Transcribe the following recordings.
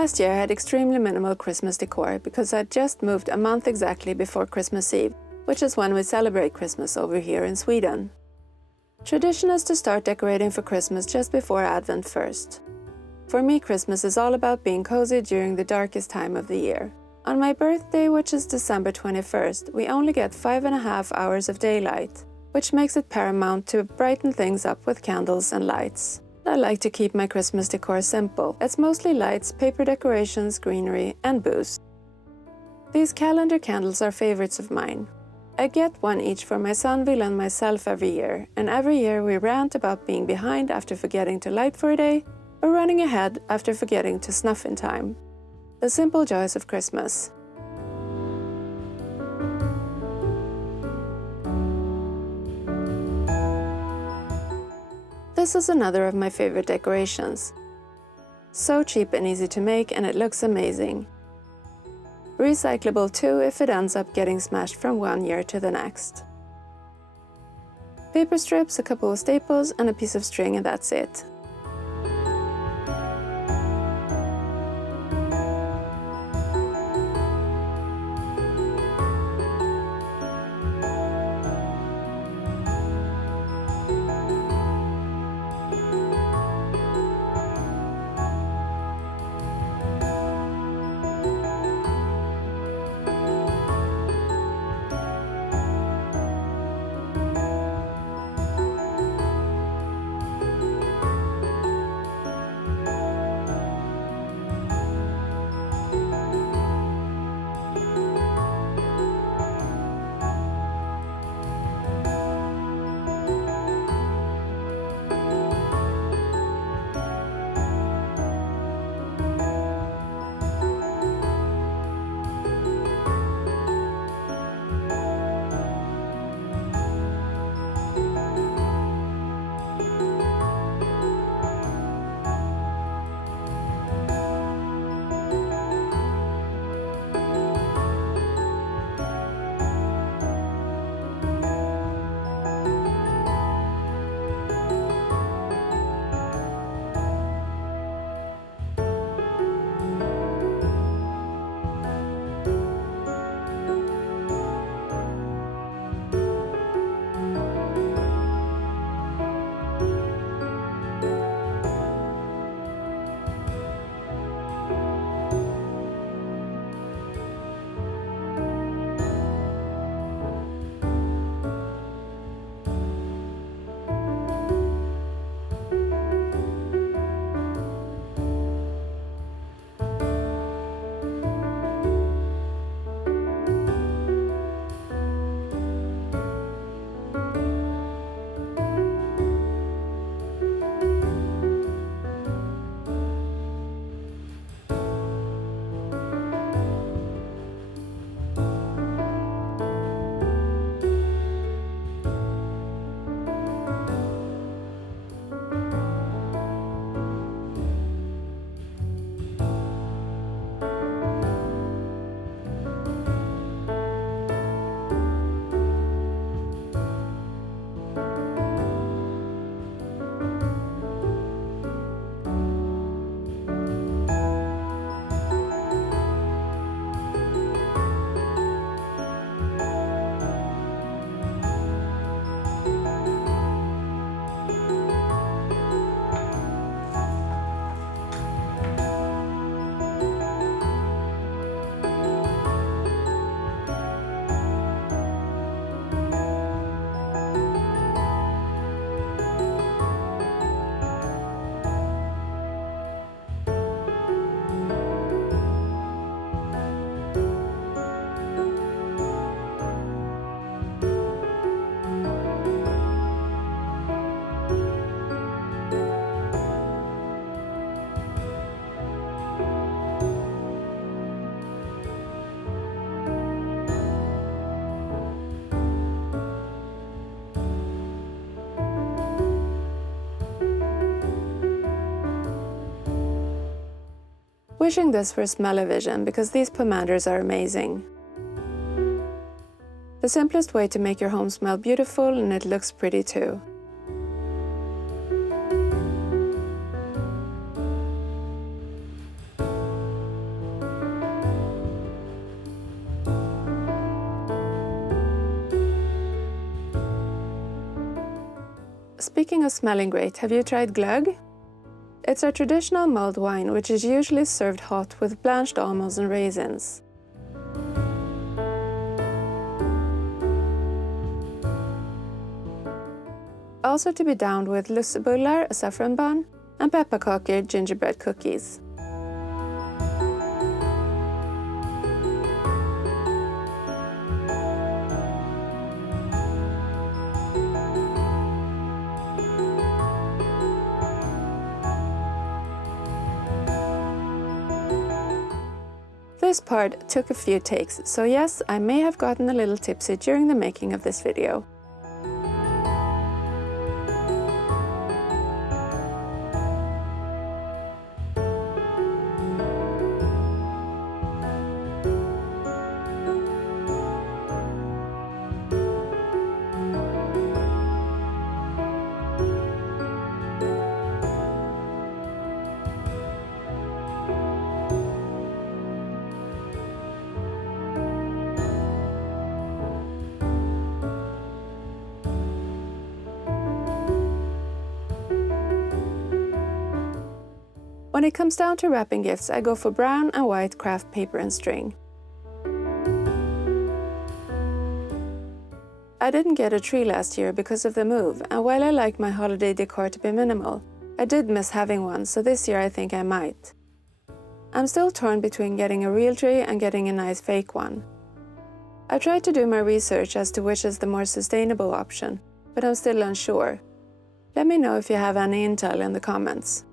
Last year I had extremely minimal Christmas decor because I'd just moved a month exactly before Christmas Eve, which is when we celebrate Christmas over here in Sweden. Tradition is to start decorating for Christmas just before Advent first. For me, Christmas is all about being cozy during the darkest time of the year. On my birthday, which is December 21st, we only get 5.5 hours of daylight, which makes it paramount to brighten things up with candles and lights. I like to keep my Christmas decor simple. It's mostly lights, paper decorations, greenery, and booze. These calendar candles are favorites of mine. I get one each for my son Will and myself every year, and every year we rant about being behind after forgetting to light for a day, or running ahead after forgetting to snuff in time. The simple joys of Christmas. This is another of my favorite decorations. So cheap and easy to make, and it looks amazing. Recyclable too if it ends up getting smashed from one year to the next. Paper strips, a couple of staples, and a piece of string, and that's it. Wishing this for smell-o-vision because these pomanders are amazing. The simplest way to make your home smell beautiful, and it looks pretty too. Speaking of smelling great, have you tried glögg? It's a traditional mulled wine which is usually served hot with blanched almonds and raisins. Also to be downed with lussebullar, a saffron bun, and pepparkakor, gingerbread cookies. This part took a few takes, so yes, I may have gotten a little tipsy during the making of this video. When it comes down to wrapping gifts, I go for brown and white craft paper and string. I didn't get a tree last year because of the move, and while I like my holiday decor to be minimal, I did miss having one, so this year I think I might. I'm still torn between getting a real tree and getting a nice fake one. I tried to do my research as to which is the more sustainable option, but I'm still unsure. Let me know if you have any intel in the comments.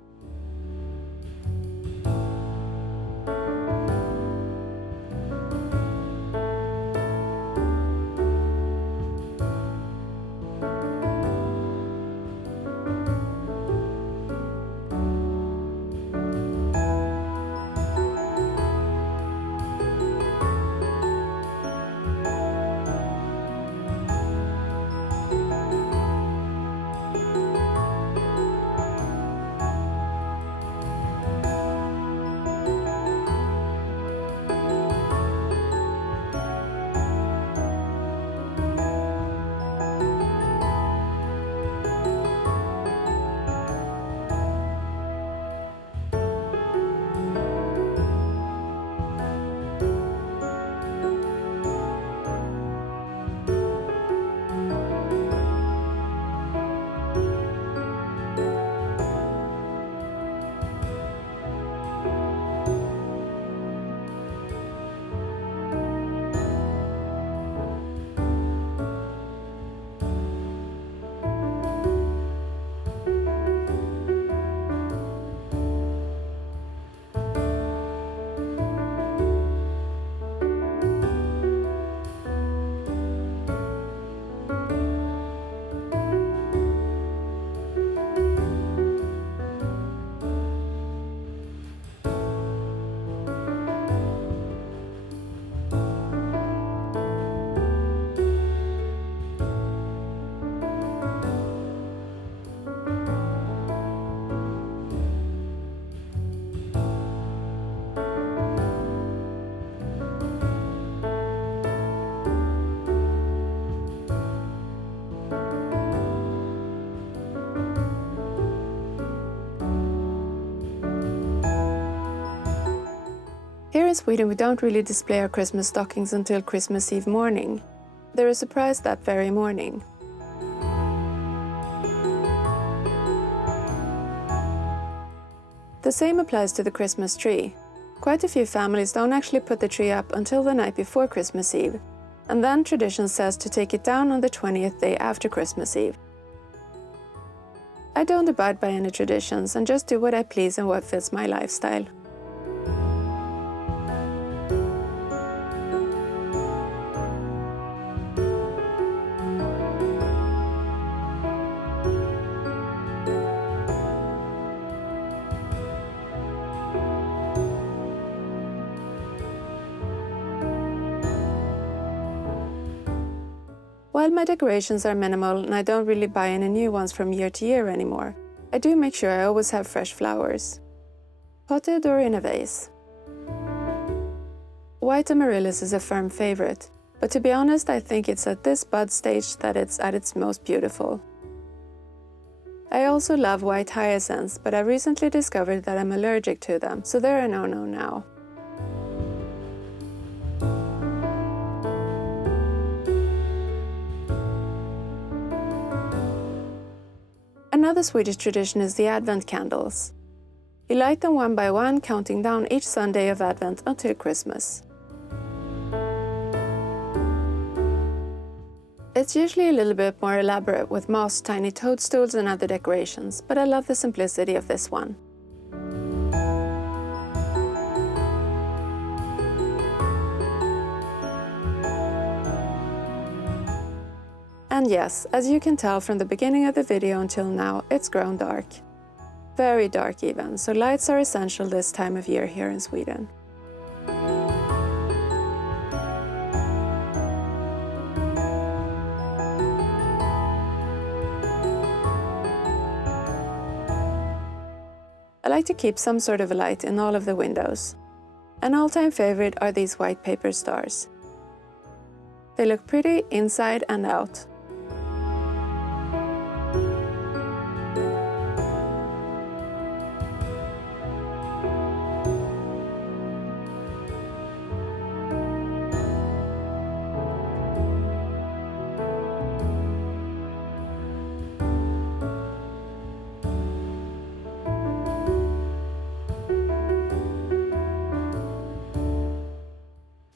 Here in Sweden we don't really display our Christmas stockings until Christmas Eve morning. They're a surprise that very morning. The same applies to the Christmas tree. Quite a few families don't actually put the tree up until the night before Christmas Eve, and then tradition says to take it down on the 20th day after Christmas Eve. I don't abide by any traditions and just do what I please and what fits my lifestyle. While my decorations are minimal and I don't really buy any new ones from year to year anymore, I do make sure I always have fresh flowers. Potted or in a vase. White amaryllis is a firm favorite, but to be honest I think it's at this bud stage that it's at its most beautiful. I also love white hyacinths, but I recently discovered that I'm allergic to them, so they're a no-no now. Another Swedish tradition is the Advent candles. You light them one by one, counting down each Sunday of Advent until Christmas. It's usually a little bit more elaborate with moss, tiny toadstools and other decorations, but I love the simplicity of this one. And yes, as you can tell from the beginning of the video until now, it's grown dark. Very dark even, so lights are essential this time of year here in Sweden. I like to keep some sort of a light in all of the windows. An all-time favorite are these white paper stars. They look pretty inside and out.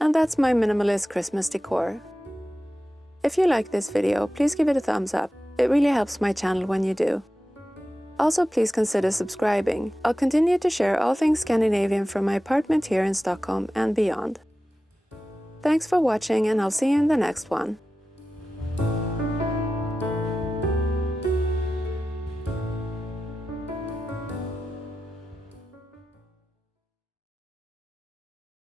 And that's my minimalist Christmas decor. If you like this video, please give it a thumbs up. It really helps my channel when you do. Also, please consider subscribing. I'll continue to share all things Scandinavian from my apartment here in Stockholm and beyond. Thanks for watching, and I'll see you in the next one.